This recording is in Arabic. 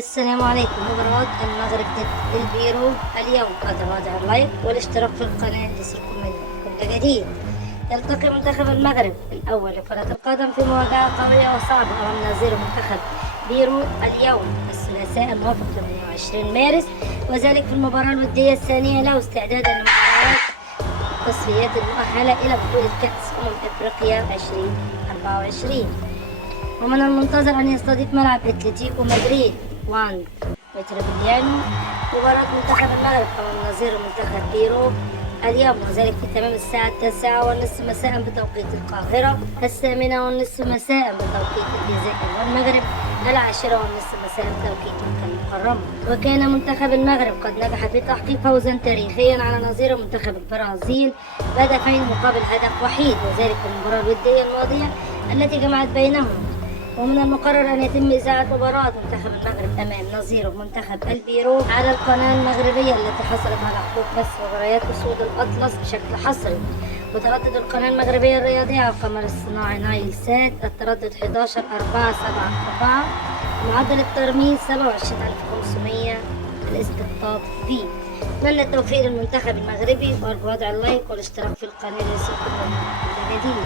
السلام عليكم. مباراة المغرب ضد البيرو اليوم. أتراجع اللايك والاشتراك في القناة ليصلكم مني كل جديد. يلتقي منتخب المغرب الأول لكرة القدم في مواجهة قوية وصعبة أمام نظيره منتخب بيرو اليوم الثلاثاء الموافق 28 مارس، وذلك في المباراة الودية الثانية له استعدادا لمباريات التصفيات المؤهلة إلى بطولة كأس أفريقيا 2024. ومن المنتظر أن يستضيف ملعب أتلتيكو مدريد وان متروفيانو مباراة منتخب المغرب أمام نظير منتخب بيرو اليوم، وذلك في تمام الساعة 9:30 مساء بتوقيت القاهرة، 8:30 مساء بتوقيت الجزائر والمغرب، 10:30 مساء بتوقيت مكة المكرمة. وكان منتخب المغرب قد نجح في تحقيق فوزا تاريخيا على نظير منتخب البرازيل بهدفين مقابل هدف وحيد، وذلك في المباراة الودية الماضية التي جمعت بينهم. ومن المقرر أن يتم إذاعة مباراة منتخب المغرب أمام نظيره منتخب البيرو على القناة المغربية التي حصلت على حقوق بث مباريات أسود الأطلس بشكل حصري. وتردد القناة المغربية الرياضية على القمر الصناعي نايل سات التردد 11474، معدل الترميز 27500، الاستقطاب في. أتمنى التوفيق للمنتخب المغربي، وأرجو وضع اللايك والاشتراك في القناة ليصلكم كل جديد.